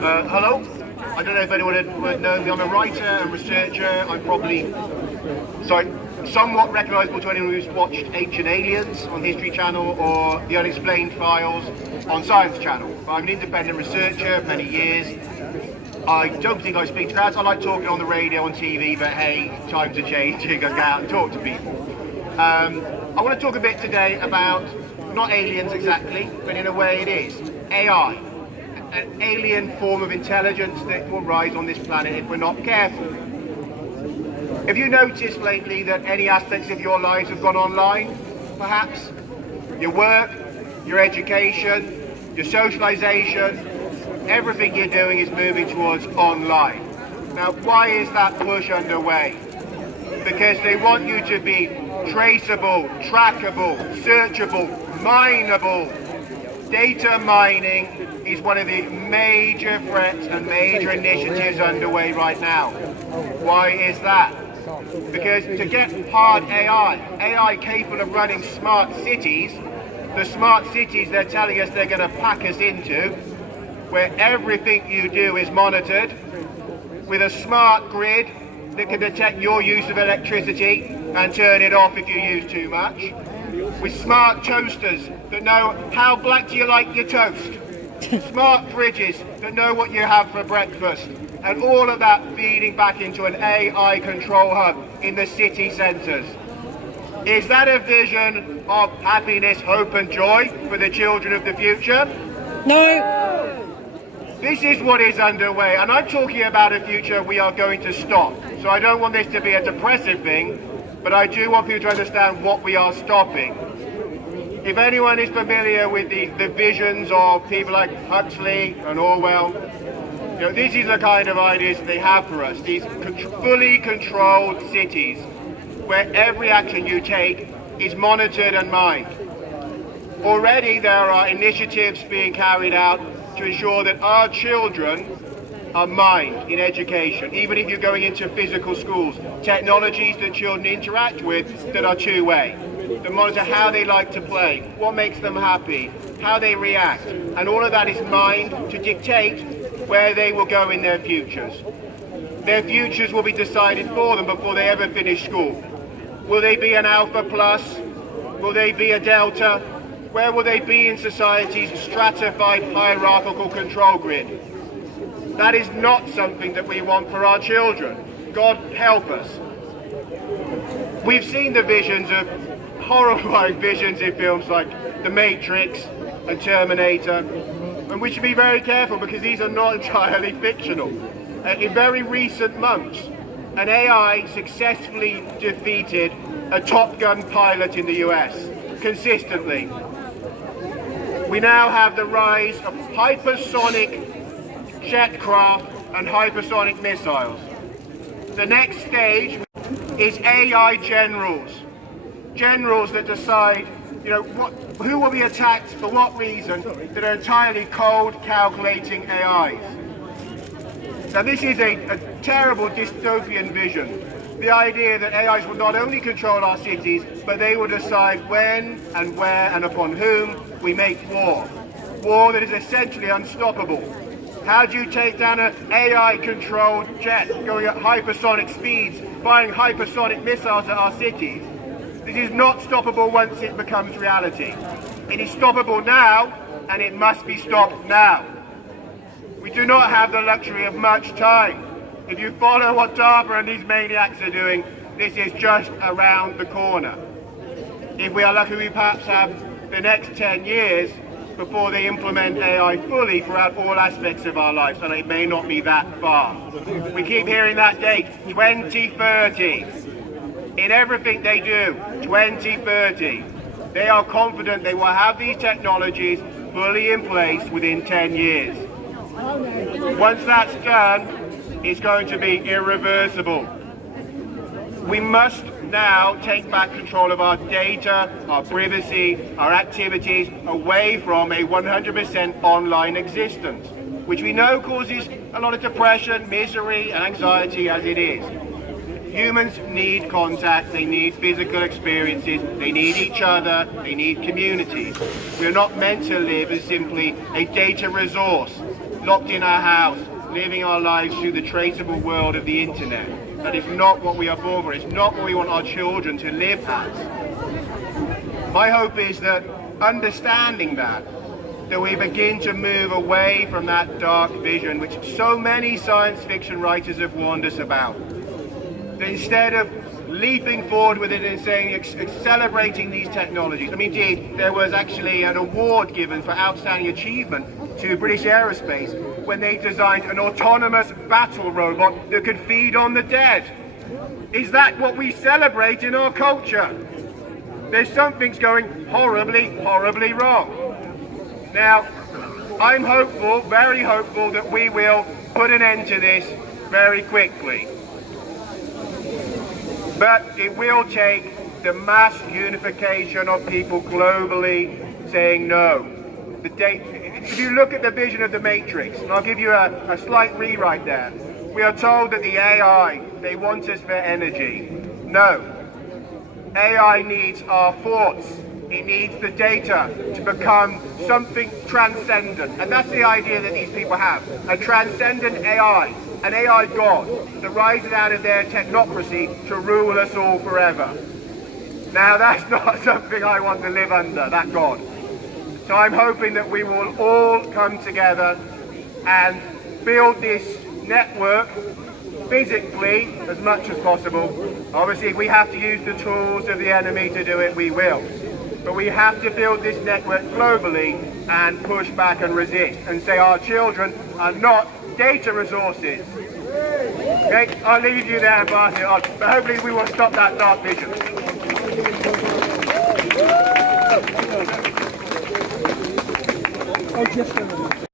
Hello. I don't know if anyone would know me. I'm a writer and researcher. I'm probably, somewhat recognisable to anyone who's watched Ancient Aliens on History Channel or The Unexplained Files on Science Channel. I'm an independent researcher of many years. I don't think I speak to crowds. I like talking on the radio, on TV, but hey, times are changing. I go out and talk to people. I want to talk a bit today about, not aliens exactly, but in a way it is, AI. An alien form of intelligence that will rise on this planet if we're not careful. Have you noticed lately that any aspects of your lives have gone online, perhaps? Your work, your education, your socialization, everything you're doing is moving towards online. Now, why is that push underway? Because they want you to be traceable, trackable, searchable, mineable. Data mining is one of the major threats and major initiatives underway right now. Why is that? Because to get hard AI capable of running smart cities, the smart cities they're telling us they're going to pack us into, where everything you do is monitored, with a smart grid that can detect your use of electricity and turn it off if you use too much, with smart toasters that know how black do you like your toast, smart fridges that know what you have for breakfast, and all of that feeding back into an AI control hub in the city centres. Is that a vision of happiness, hope and joy for the children of the future? No! This is what is underway, and I'm talking about a future we are going to stop. So I don't want this to be a depressive thing, but I do want people to understand what we are stopping. If anyone is familiar with the visions of people like Huxley and Orwell, this is the kind of ideas they have for us, these fully controlled cities where every action you take is monitored and mined. Already there are initiatives being carried out to ensure that our children are mined in education, even if you're going into physical schools, technologies that children interact with that are two-way, that monitor how they like to play, what makes them happy, how they react, and all of that is mined to dictate where they will go in their futures. Their futures will be decided for them before they ever finish school. Will they be an Alpha Plus? Will they be a Delta? Where will they be in society's stratified hierarchical control grid? That is not something that we want for our children. God help us. We've seen the visions of horrifying visions in films like The Matrix and Terminator, and we should be very careful because these are not entirely fictional. In very recent months, an AI successfully defeated a Top Gun pilot in the US, consistently. We now have the rise of hypersonic jetcraft and hypersonic missiles. The next stage is AI generals. Generals that decide, who will be attacked for what reason, that are entirely cold, calculating AIs. Now this is a terrible dystopian vision. The idea that AIs will not only control our cities, but they will decide when and where and upon whom we make war. War that is essentially unstoppable. How do you take down an AI-controlled jet going at hypersonic speeds, firing hypersonic missiles at our cities? This is not stoppable once it becomes reality. It is stoppable now, and it must be stopped now. We do not have the luxury of much time. If you follow what DARPA and these maniacs are doing, this is just around the corner. If we are lucky, we perhaps have the next 10 years before they implement AI fully throughout all aspects of our lives, and it may not be that far. We keep hearing that date, 2030. In everything they do, 2030. They are confident they will have these technologies fully in place within 10 years. Once that's done, it's going to be irreversible. We must now take back control of our data, our privacy, our activities, away from a 100% online existence, which we know causes a lot of depression, misery, and anxiety as it is. Humans need contact, they need physical experiences, they need each other, they need communities. We're not meant to live as simply a data resource, locked in our house, living our lives through the traceable world of the internet. That is not what we are born for. It's not what we want our children to live as. My hope is that understanding that we begin to move away from that dark vision which so many science fiction writers have warned us about. That instead of leaping forward with it and saying, celebrating these technologies. I mean, indeed, there was actually an award given for outstanding achievement to British Aerospace when they designed an autonomous battle robot that could feed on the dead. Is that what we celebrate in our culture? There's something's going horribly, horribly wrong. Now, I'm hopeful, very hopeful, that we will put an end to this very quickly. But it will take the mass unification of people globally saying no. If you look at the vision of the Matrix, and I'll give you a slight rewrite there, we are told that the AI, they want us for energy. No. AI needs our thoughts. It needs the data to become something transcendent. And that's the idea that these people have. A transcendent AI, an AI god that rises out of their technocracy to rule us all forever. Now that's not something I want to live under, that god. So I'm hoping that we will all come together and build this network physically as much as possible. Obviously, if we have to use the tools of the enemy to do it, we will. But we have to build this network globally and push back and resist and say our children are not data resources. Okay, I'll leave you there and pass it on. But hopefully we will stop that dark vision. Oh, just a minute.